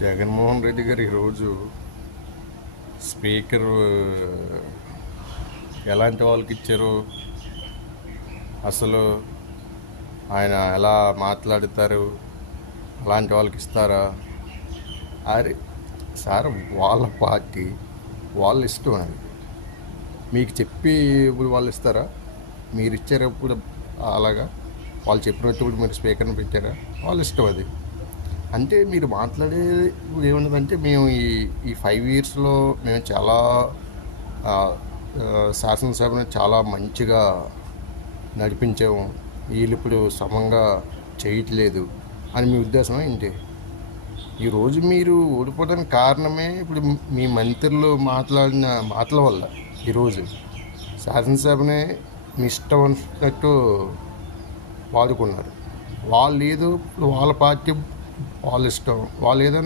జగన్మోహన్ రెడ్డి గారు ఈరోజు స్పీకర్ ఎలాంటి వాళ్ళకి ఇచ్చారు, అసలు ఆయన ఎలా మాట్లాడతారు, అలాంటి వాళ్ళకి ఇస్తారా? అరే సార్, వాళ్ళ పార్టీ వాళ్ళ ఇష్టం. అది మీకు చెప్పి ఇప్పుడు వాళ్ళు ఇస్తారా? మీరు ఇచ్చారా ఇప్పుడు? అలాగా వాళ్ళు చెప్పినట్టు ఇప్పుడు మీరు స్పీకర్ని పెట్టారా? వాళ్ళ ఇష్టం అది. అంటే మీరు మాట్లాడే ఇప్పుడు ఏమున్నదంటే, మేము ఈ 5 ఇయర్స్లో మేము చాలా ఆ, శాసనసభను చాలా మంచిగా నడిపించాము, వీళ్ళు ఇప్పుడు సమంగా చేయట్లేదు అని మీ ఉద్దేశం ఏంటి? ఈరోజు మీరు ఓడిపోవడానికి కారణమే ఇప్పుడు మీ మంత్రులు మాట్లాడిన మాటల వల్ల. ఈరోజు శాసనసభనే మీ ఇష్టం వచ్చినట్టు వాడుకున్నారు. వాళ్ళు ఏదో వాళ్ళ పార్టీ వాళ్ళ ఇష్టం, వాళ్ళు ఏదైనా